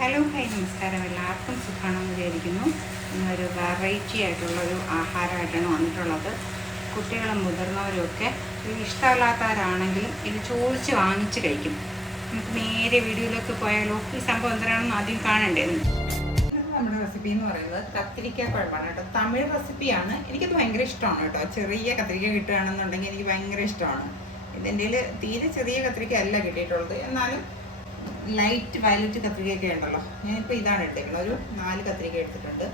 Hello നമസ്കാരം. എല്ലാവർക്കും സുഖമാണെന്ന് വിചാരിക്കുന്നു. ഇന്നൊരു വെറൈറ്റി ആയിട്ടുള്ളൊരു ആഹാരമായിട്ടാണ് വന്നിട്ടുള്ളത്. കുട്ടികളും മുതിർന്നവരും ഒക്കെ ഇഷ്ടമല്ലാത്തവരാണെങ്കിലും ഇത് ചോദിച്ച് വാങ്ങിച്ച് കഴിക്കും. നമുക്ക് നേരെ വീഡിയോയിലേക്ക് പോയാലോ? ഈ സംഭവം എന്തിനാണെന്ന് ആദ്യം കാണണ്ടേന്ന്. നമ്മുടെ റെസിപ്പി എന്ന് പറയുന്നത് കത്തിരിക്ക കുഴമ്പാണ് കേട്ടോ. തമിഴ് റെസിപ്പിയാണ്. എനിക്കത് ഭയങ്കര ഇഷ്ടമാണ് കേട്ടോ. ചെറിയ കത്തിരിക്ക കിട്ടുകയാണെന്നുണ്ടെങ്കിൽ എനിക്ക് ഭയങ്കര ഇഷ്ടമാണ്. ഇതിൻ്റെ തീരെ ചെറിയ കത്തിരിക്ക അല്ല കിട്ടിയിട്ടുള്ളത്, എന്നാലും ലൈറ്റ് വയലറ്റ് കത്തിരിക്കയൊക്കെ ഉണ്ടല്ലോ. ഞാനിപ്പോൾ ഇതാണ് എടുത്തേക്കുന്നത്. ഒരു 4 കത്തിരിക്ക എടുത്തിട്ടുണ്ട്.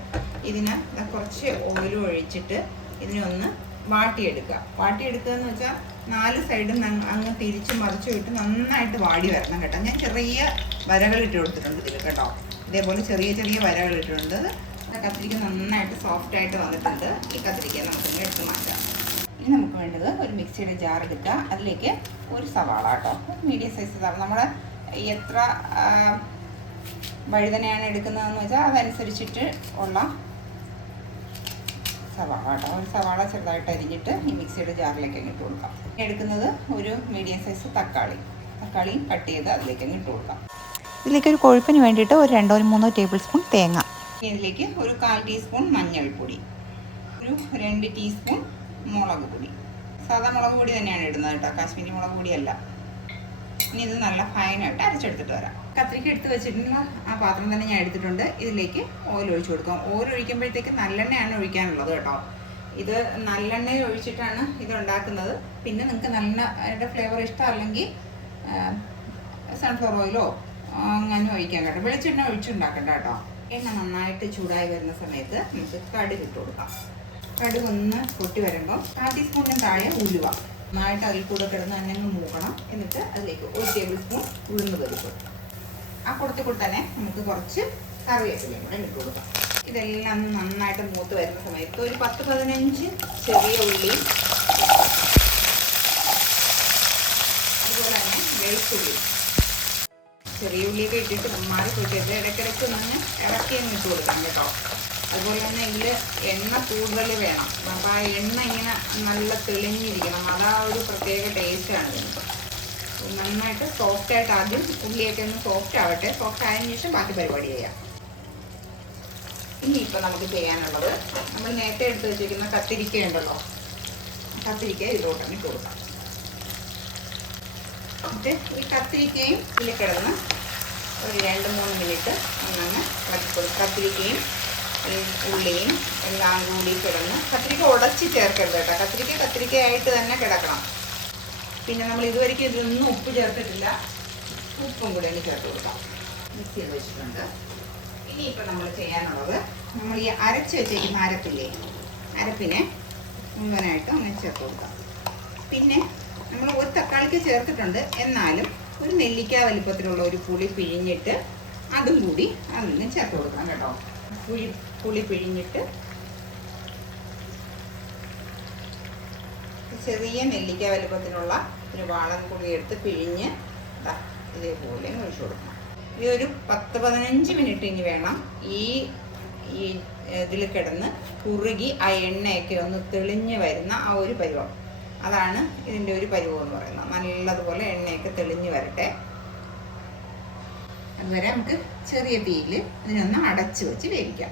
ഇതിന് കുറച്ച് ഓയിൽ ഒഴിച്ചിട്ട് ഇതിനൊന്ന് വാട്ടിയെടുക്കുക എന്ന് വെച്ചാൽ 4 സൈഡും അങ്ങ് തിരിച്ച് മറിച്ചു വിട്ട് നന്നായിട്ട് വാടി വരണം കേട്ടോ. ഞാൻ ചെറിയ വരകളിട്ട് കൊടുത്തിട്ടുണ്ട് ഇതിൽ കേട്ടോ. ഇതേപോലെ ചെറിയ ചെറിയ വരകളിട്ടിട്ടുണ്ട്. കത്തിരിക്ക നന്നായിട്ട് സോഫ്റ്റായിട്ട് വന്നിട്ടുണ്ട്. ഈ കത്തിരിക്ക നമുക്കൊന്ന് എടുത്ത് മാറ്റാം. ഇനി നമുക്ക് വേണ്ടത് ഒരു മിക്സിയുടെ ജാർ എടുക്കുക. അതിലേക്ക് ഒരു സവാള കേട്ടോ, മീഡിയം സൈസ് സവാള. നമ്മുടെ എത്ര വഴുതനയാണ് എടുക്കുന്നതെന്ന് വെച്ചാൽ അതനുസരിച്ചിട്ട് ഉള്ള സവാള കേട്ടോ. ഒരു സവാള ചെറുതായിട്ട് അരിഞ്ഞിട്ട് ഈ മിക്സിയുടെ ജാറിലേക്ക് അങ്ങ് ഇട്ട് കൊടുക്കാം. എടുക്കുന്നത് ഒരു മീഡിയം സൈസ് തക്കാളിയും കട്ട് ചെയ്ത് അതിലേക്ക് അങ്ങ് ഇട്ട് കൊടുക്കാം. ഇതിലേക്ക് ഒരു കൊഴുപ്പിന് വേണ്ടിയിട്ട് ഒരു 2-3 ടേബിൾ സ്പൂൺ തേങ്ങ, ഇതിലേക്ക് ഒരു 1/4 ടീസ്പൂൺ മഞ്ഞൾപ്പൊടി, ഒരു 2 ടീസ്പൂൺ മുളക് പൊടി. സാധാ മുളക് പൊടി തന്നെയാണ് ഇടുന്നത് കേട്ടോ, കാശ്മീരി മുളക് പൊടിയല്ല. ഇനി ഇത് നല്ല ഫൈനായിട്ട് അരച്ചെടുത്തിട്ട് വരാം. കത്തിരിക്ക എടുത്ത് വെച്ചിട്ടുള്ള ആ പാത്രം തന്നെ ഞാൻ എടുത്തിട്ടുണ്ട്. ഇതിലേക്ക് ഓയിൽ ഒഴിച്ചു കൊടുക്കാം. ഓയിൽ ഒഴിക്കുമ്പോഴത്തേക്ക് നല്ലെണ്ണയാണ് ഒഴിക്കാനുള്ളത് കേട്ടോ. ഇത് നല്ലെണ്ണ ഒഴിച്ചിട്ടാണ് ഇത് ഉണ്ടാക്കുന്നത്. പിന്നെ നിങ്ങൾക്ക് നല്ലെണ്ണയുടെ ഫ്ലേവർ ഇഷ്ടമല്ലെങ്കിൽ സൺഫ്ലവർ ഓയിലോ അങ്ങനെ ഒഴിക്കാൻ കേട്ടോ. വെളിച്ചെണ്ണ ഒഴിച്ചുണ്ടാക്കണ്ട കേട്ടോ. എണ്ണ നന്നായിട്ട് ചൂടായി വരുന്ന സമയത്ത് നമുക്ക് കടുക് ഇട്ട് കൊടുക്കാം. കടുക് ഒന്ന് പൊട്ടി വരുമ്പം 1/4 ടീസ്പൂണിന് താഴെ ഉലുവ നന്നായിട്ട് അതിൽ കൂടെ കിടന്ന് തന്നെ മൂക്കണം. എന്നിട്ട് അതിലേക്ക് 1 ടേബിൾ സ്പൂൺ ഉഴുന്ന് പരിപ്പ്. ആ കൂടെ തന്നെ നമുക്ക് കുറച്ച് കറിവേപ്പിലയും കൂടെ ഇട്ട് കൊടുക്കാം. ഇതെല്ലാം നന്നായിട്ട് മൂത്ത് വരുന്ന സമയത്ത് ഒരു 10-15 ചെറിയ ഉള്ളിയും അതുപോലെ തന്നെ വെളുത്തുള്ളി, ചെറിയ ഉള്ളിയൊക്കെ ഇട്ടിട്ട് നന്നായി കൂട്ടിയിട്ട് ഇടയ്ക്കിടയ്ക്ക് ഒന്ന് ഇറക്കിയും ഇട്ട് കൊടുക്കാം കേട്ടോ. അതുപോലെ തന്നെ ഇതിൽ എണ്ണ കൂടുതൽ വേണം. അപ്പോൾ ആ എണ്ണ ഇങ്ങനെ നല്ല തെളിഞ്ഞിരിക്കണം. അതാ ഒരു പ്രത്യേക ടേസ്റ്റാണ് ഇതിന്. നന്നായിട്ട് സോഫ്റ്റായിട്ട് ആദ്യം ഉള്ളിയൊക്കെ ഒന്ന് സോഫ്റ്റ് ആവട്ടെ. സോഫ്റ്റ് ആയതിനു ശേഷം ബാക്കി പരിപാടി ചെയ്യാം. ഇനിയിപ്പോൾ നമുക്ക് ചെയ്യാനുള്ളത്, നമ്മൾ നേരത്തെ എടുത്ത് വെച്ചിരിക്കുന്ന കത്തിരിക്ക ഉണ്ടല്ലോ, കത്തിരിക്ക ഇതിലോട്ടങ്ങ് ഇട്ട് കൊടുക്കാം. എന്നിട്ട് ഈ കത്തിരിക്കയും ഇതിൽ കിടന്ന് ഒരു 2-3 മിനിറ്റ് ഒന്നങ്ങ് കത്തിരിക്കയും ഉള്ളിയും എല്ലാം കൂടി കിടന്ന്, കത്തിരിക്ക ഉടച്ച് ചേർക്കരുത് കേട്ടോ. കത്തിരിക്കയായിട്ട് തന്നെ കിടക്കണം. പിന്നെ നമ്മൾ ഇതുവരെയ്ക്കും ഇതിലൊന്നും ഉപ്പ് ചേർത്തിട്ടില്ല. ഉപ്പും കൂടി ഒന്ന് ചേർത്ത് കൊടുക്കാം. മിക്സ് ചെയ്ത് വെച്ചിട്ടുണ്ട്. ഇനിയിപ്പോൾ നമ്മൾ ചെയ്യാനുള്ളത്, നമ്മൾ ഈ അരച്ച് വെച്ചേക്കുന്ന അരപ്പിനെ മുഴുവനായിട്ട് അങ്ങനെ ചേർത്ത് കൊടുക്കാം. പിന്നെ നമ്മൾ ഒരു തക്കാളിക്ക് ചേർത്തിട്ടുണ്ട്, എന്നാലും ഒരു നെല്ലിക്ക വലിപ്പത്തിലുള്ള ഒരു പുളി പിഴിഞ്ഞിട്ട് അതും കൂടി അതിന് ചേർത്ത് കൊടുക്കാം കേട്ടോ. പുളി പിഴിഞ്ഞിട്ട് ചെറിയ നെല്ലിക്ക വലുപ്പത്തിനുള്ള ഒരു വാളൻ പുളി എടുത്ത് പിഴിഞ്ഞ് ഇതേപോലെ ഒഴിച്ചു കൊടുക്കണം. ഈ ഒരു 10-15 മിനിറ്റ് ഇനി വേണം ഈ ഇതിൽ കിടന്ന് കുറുകി ആ എണ്ണയൊക്കെ ഒന്ന് തെളിഞ്ഞ് വരുന്ന ആ ഒരു പരുവം. അതാണ് ഇതിൻ്റെ ഒരു പരുവം എന്ന് പറയുന്നത്. നല്ലതുപോലെ എണ്ണയൊക്കെ തെളിഞ്ഞ് വരട്ടെ. അതുവരെ നമുക്ക് ചെറിയ തീയിൽ ഇതിനൊന്ന് അടച്ച് വെച്ച് വേവിക്കാം.